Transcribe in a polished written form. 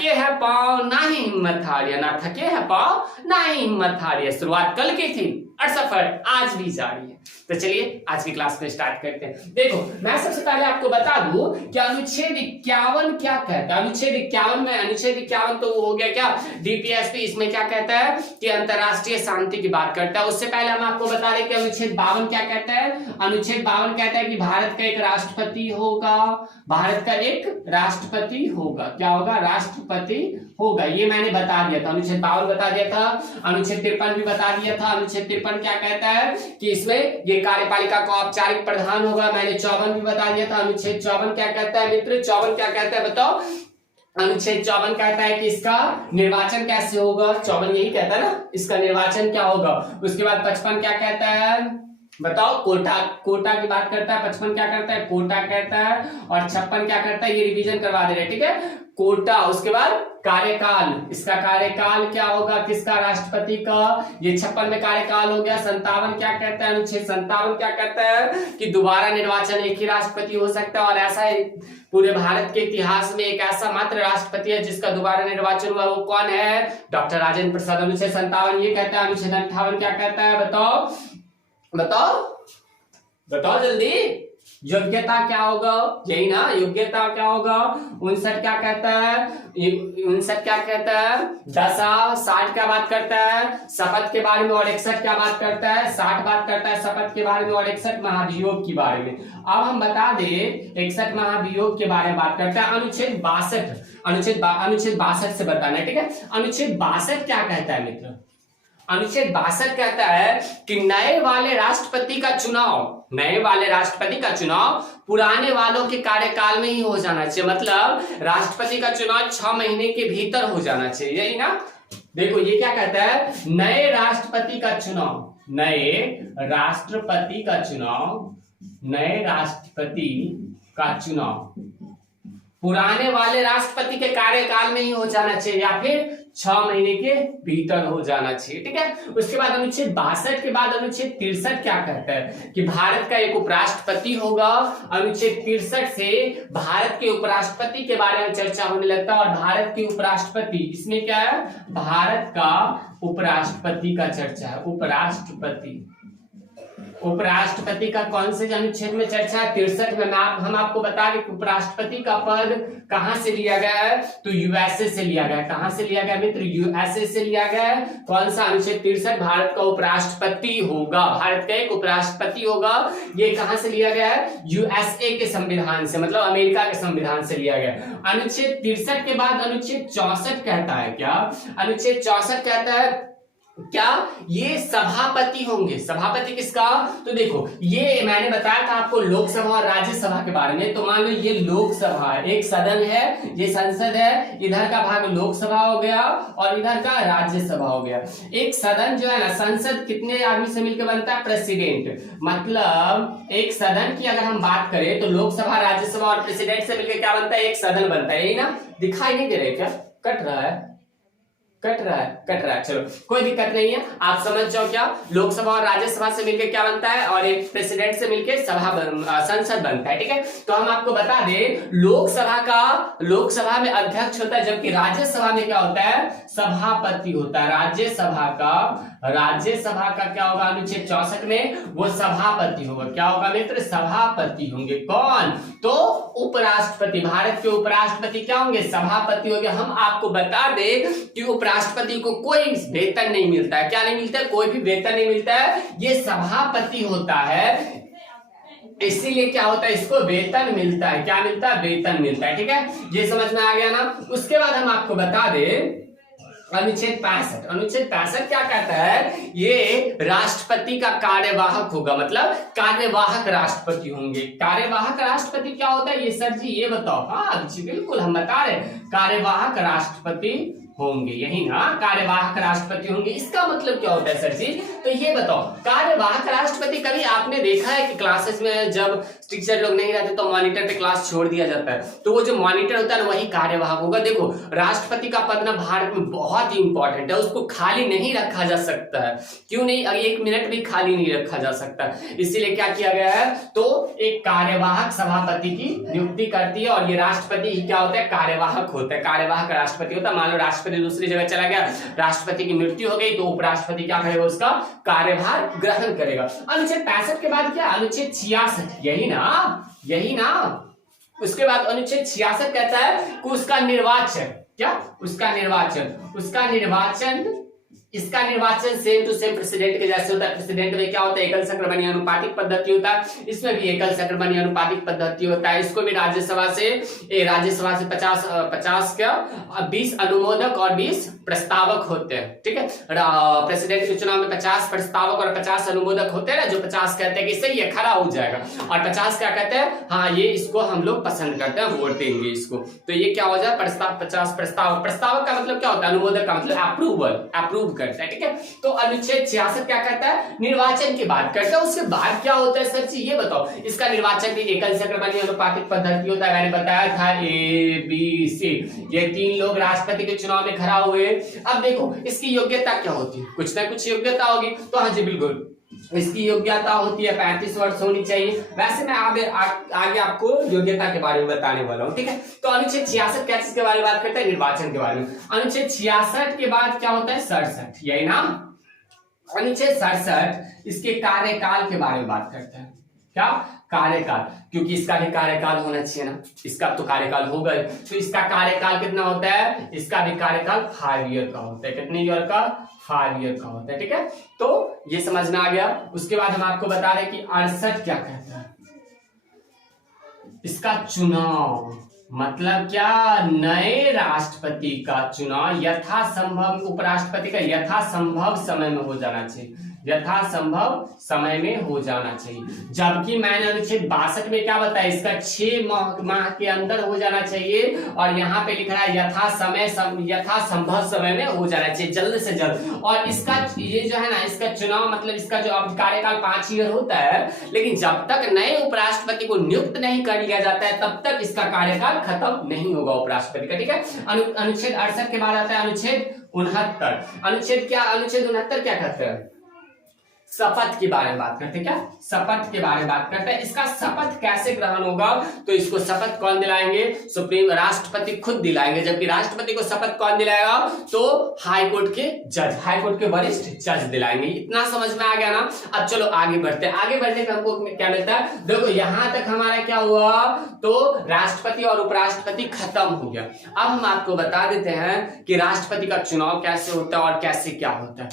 थके हैं पाँव ना ही हिम्मत हारिया, ना थके हैं पाँव ना ही हिम्मत हारिया। शुरुआत कल की थी और सफर आज भी जारी है। तो चलिए आज की क्लास में स्टार्ट करते हैं। देखो मैं सबसे पहले आपको बता दूं कि अनुच्छेद 51 क्या कहता है। अनुच्छेद 51 में, अनुच्छेद 51 तो वो हो गया क्या डीपीएसपी, इसमें क्या कहता है कि अंतरराष्ट्रीय शांति की बात करता है। उससे पहले हम आपको बता दें कि अनुच्छेद 52 क्या कहता है। अनुच्छेद 52 कहता है कि भारत का एक राष्ट्रपति होगा, भारत का एक राष्ट्रपति होगा। क्या होगा? राष्ट्रपति होगा। ये मैंने बता दिया था, अनुच्छेद 52 बता दिया था, अनुच्छेद 53 भी बता दिया था। अनुच्छेद 53 क्या कहता है कि इसमें ये कार्यपालिका का औपचारिक प्रधान होगा, मैंने 54 भी बता दिया था। अनुच्छेद 54 क्या कहता है मित्र? 54 क्या कहता है बताओ? अनुच्छेद 54 कहता है कि इसका निर्वाचन कैसे होगा। 54 यही कहता है ना, इसका निर्वाचन क्या होगा। उसके बाद 55 क्या कहता है बताओ? कोटा, कोटा की बात करता है। 55 क्या करता है? कोटा कहता है। और 56 क्या करता है? ये रिवीजन करवा दे रहे, ठीक है, कोटा। उसके बाद कार्यकाल, इसका कार्यकाल क्या होगा किसका? राष्ट्रपति का। ये 56 में कार्यकाल हो गया। 57 क्या कहता है? अनुच्छेद 57 क्या कहता है कि दोबारा निर्वाचन एक ही राष्ट्रपति हो सकता है, और ऐसा है पूरे भारत के इतिहास में एक ऐसा मात्र राष्ट्रपति है जिसका दोबारा निर्वाचन हुआ, वो कौन है? डॉक्टर राजेंद्र प्रसाद। अनुच्छेद 57 ये कहता है। अनुच्छेद 58 क्या कहता है बताओ? बताओ बताओ जल्दी। योग्यता क्या होगा? यही ना, योग्यता क्या होगा? 59 क्या कहता है? 59 क्या कहता है? दशा। 60 क्या बात करता है? शपथ के बारे में। और 61 क्या बात करता है? 60 बात करता है शपथ के बारे में, और 61 महाभियोग के बारे में। अब हम बता दें 61 महाभियोग के बारे में बात करता है। अनुच्छेद 62, अनुच्छेद 62 से बताना है, ठीक है। अनुच्छेद 62 क्या कहता है मित्र? अनुच्छेद 62 कहता है कि नए वाले राष्ट्रपति का चुनाव, नए वाले राष्ट्रपति का चुनाव पुराने वालों के कार्यकाल में ही हो जाना चाहिए। मतलब राष्ट्रपति का चुनाव 6 महीने के भीतर हो जाना चाहिए, यही ना। देखो ये क्या कहता है? नए राष्ट्रपति का चुनाव, नए राष्ट्रपति का चुनाव, नए राष्ट्रपति का चुनाव पुराने वाले राष्ट्रपति के कार्यकाल में ही हो जाना चाहिए, या फिर 6 महीने के भीतर हो जाना चाहिए, ठीक है। उसके बाद अनुच्छेद 62 के बाद अनुच्छेद 63 क्या कहता है कि भारत का एक उपराष्ट्रपति होगा। अनुच्छेद 63 से भारत के उपराष्ट्रपति के बारे में चर्चा होने लगता है, और भारत के उपराष्ट्रपति, इसमें क्या है? भारत का उपराष्ट्रपति का चर्चा है। उपराष्ट्रपति, उपराष्ट्रपति का कौन से अनुच्छेद में चर्चा है? 63 में। हम आपको बता दें कि उपराष्ट्रपति का पद कहां से लिया गया है? तो यूएसए से लिया गया है। कहां से लिया गया मित्र? यूएसए से लिया गया है। कौन सा? अनुच्छेद 63 भारत का उपराष्ट्रपति होगा, भारत का एक उपराष्ट्रपति होगा। ये कहां से लिया गया है? यूएसए के संविधान से, मतलब अमेरिका के संविधान से लिया गया। अनुच्छेद 63 के बाद अनुच्छेद 64 कहता है क्या? अनुच्छेद 64 कहता है क्या? ये सभापति होंगे। सभापति किसका? तो देखो ये मैंने बताया था आपको लोकसभा और राज्यसभा के बारे में। तो मान लो ये लोकसभा है, एक सदन है, ये संसद है, इधर का भाग लोकसभा हो गया और इधर का राज्यसभा हो गया। एक सदन जो है ना, संसद कितने आदमी से मिलकर बनता है? प्रेसिडेंट। मतलब एक सदन की अगर हम बात करें तो लोकसभा, राज्यसभा और प्रेसिडेंट से मिलकर क्या बनता है? एक सदन बनता है, यही ना। दिखाई नहीं दे रहा है क्या? कट रहा है, कट रहा है, कट रहा है। चलो कोई दिक्कत नहीं है, आप समझ जाओ क्या लोकसभा और राज्यसभा से मिलकर क्या बनता है, और एक प्रेसिडेंट से मिलकर संसद बनता है, ठीक है। तो हम आपको बता दें लोकसभा में अध्यक्ष होता है, जबकि राज्यसभा में क्या होता है? सभापति होता है। राज्यसभा का क्या होगा? अनुच्छेद 64 में वो सभापति होगा। क्या होगा मित्र? सभापति होंगे। कौन? तो उपराष्ट्रपति। भारत के उपराष्ट्रपति क्या होंगे? सभापति होंगे। हम आपको बता दें कि उपराष्ट्रपति को कोई वेतन नहीं मिलता है। क्या नहीं मिलता है? कोई भी वेतन नहीं मिलता है, ये सभापति होता है, इसीलिए क्या होता है? इसको वेतन मिलता है। क्या मिलता है? वेतन मिलता है, ठीक है। ये समझ में आ गया ना। उसके बाद हम आपको बता दें अनुच्छेद 65। अनुच्छेद 65 क्या कहता है? ये राष्ट्रपति का कार्यवाहक होगा, मतलब कार्यवाहक राष्ट्रपति होंगे। कार्यवाहक राष्ट्रपति क्या होता है? ये सर जी ये बताओ। हाँ जी बिल्कुल हम बता रहे, कार्यवाहक राष्ट्रपति होंगे, यही ना, कार्यवाहक राष्ट्रपति होंगे। इसका मतलब क्या होता है सर जी? तो ये बताओ, कार्यवाहक राष्ट्रपति कभी आपने देखा है कि क्लासेस में जब टीचर लोग नहीं रहते तो मॉनिटर पे क्लास छोड़ दिया जाता है, तो वो जो मॉनिटर होता है वही कार्यवाहक होगा। देखो राष्ट्रपति का पद ना भारत में बहुत ही इंपॉर्टेंट है, उसको खाली नहीं रखा जा सकता है। क्यों नहीं? एक मिनट भी खाली नहीं रखा जा सकता, इसीलिए क्या किया गया है, तो एक कार्यवाहक सभापति की नियुक्ति करती है, और ये राष्ट्रपति ही क्या होता है? कार्यवाहक होता है, कार्यवाहक राष्ट्रपति होता है। मान लो राष्ट्रपति दूसरी जगह चला गया, राष्ट्रपति की मृत्यु हो गई, तो उपराष्ट्रपति क्या करेगा? उसका कार्यभार ग्रहण करेगा। अनुच्छेद 65 के बाद क्या? अनुच्छेद 66, यही ना। उसके बाद अनुच्छेद 66 कहता है कि उसका निर्वाचन, क्या? इसका निर्वाचन सेम टू सेम प्रेसिडेंट के जैसे होता है। प्रेसिडेंट में क्या होता है? एकल संक्रमणीय अनुपातिक पद्धति होता है, इसमें भी एकल संक्रमणीय अनुपातिक पद्धति होता है। इसको भी राज्यसभा से 20 अनुमोदक और 20 प्रस्तावक होते हैं, ठीक है। प्रेसिडेंट के चुनाव में 50 प्रस्तावक और 50 अनुमोदक होते हैं ना, जो 50 कहते हैं कि सही है, खरा हो जाएगा, और 50 क्या कहते हैं? हाँ, ये इसको हम लोग पसंद करते हैं, वोट देंगे इसको। तो ये क्या हो जाए? 50 प्रस्तावक का मतलब क्या होता है? अनुमोदक का मतलब अप्रूव करता है, ठीक है। तो अनुच्छेद 66 क्या कहता है? निर्वाचन की बात करता है। उसके बाद क्या होता है सर जी? ये बताओ। इसका निर्वाचन भी एकल संक्रमणीय अनुपातिक पद्धति होता है, मैंने बताया था ABC, ये 3 लोग राष्ट्रपति के चुनाव में खड़ा हुए। अब देखो इसकी योग्यता क्या होती है? कुछ ना कुछ योग्यता होगी, तो हाँ जी बिल्कुल, इसकी योग्यता होती है 35 वर्ष होनी चाहिए। वैसे मैं आगे आपको योग्यता के बारे में बताने वाला हूँ, ठीक है। तो अनुच्छेद 66 क्या चीज के बारे में बात करता है? निर्वाचन के बारे में। अनुच्छेद 66 के बाद क्या होता है? 67, यही ना। अनुच्छेद 67 इसके कार्यकाल के बारे में बात करता है। क्या? कार्यकाल, क्योंकि इसका भी कार्यकाल होना चाहिए ना, इसका तो कार्यकाल होगा, तो इसका कार्यकाल कितना होता है? इसका भी कार्यकाल 5 ईयर का होता है। कितने ईयर का? 5 ईयर का होता है, ठीक है। तो ये समझ में आ गया। उसके बाद हम आपको बता रहे कि 68 क्या कहता है? इसका चुनाव, मतलब क्या? नए राष्ट्रपति का चुनाव यथासंभव, उपराष्ट्रपति का यथासंभव समय में हो जाना चाहिए, यथासंभव समय में हो जाना चाहिए। जबकि मैंने अनुच्छेद 62 में क्या बताया? इसका 6 माह के अंदर हो जाना चाहिए, और यहाँ पे लिख रहा है यथासंभव समय में हो जाना चाहिए, जल्द से जल्द। और इसका ये जो है ना, इसका चुनाव मतलब इसका जो अब कार्यकाल 5 ईयर होता है, लेकिन जब तक नए उपराष्ट्रपति को नियुक्त नहीं कर लिया जाता है तब तक इसका कार्यकाल खत्म नहीं होगा उपराष्ट्रपति का, ठीक है। अनुच्छेद 68 के बाद आता है अनुच्छेद 69। अनुच्छेद 69 क्या कहते हैं? शपथ के बारे में बात करते हैं। क्या? शपथ के बारे में बात करते हैं। इसका शपथ कैसे ग्रहण होगा? तो इसको शपथ कौन दिलाएंगे? सुप्रीम राष्ट्रपति खुद दिलाएंगे। जबकि राष्ट्रपति को शपथ कौन दिलाएगा? तो हाईकोर्ट के जज, हाईकोर्ट के वरिष्ठ जज दिलाएंगे। इतना समझ में आ गया ना। अब चलो आगे बढ़ते हैं। आगे बढ़ने का हमको क्या मिलता है? देखो यहां तक हमारा क्या हुआ, तो राष्ट्रपति और उपराष्ट्रपति खत्म हो गया। अब हम आपको बता देते हैं कि राष्ट्रपति का चुनाव कैसे होता है और कैसे क्या होता है।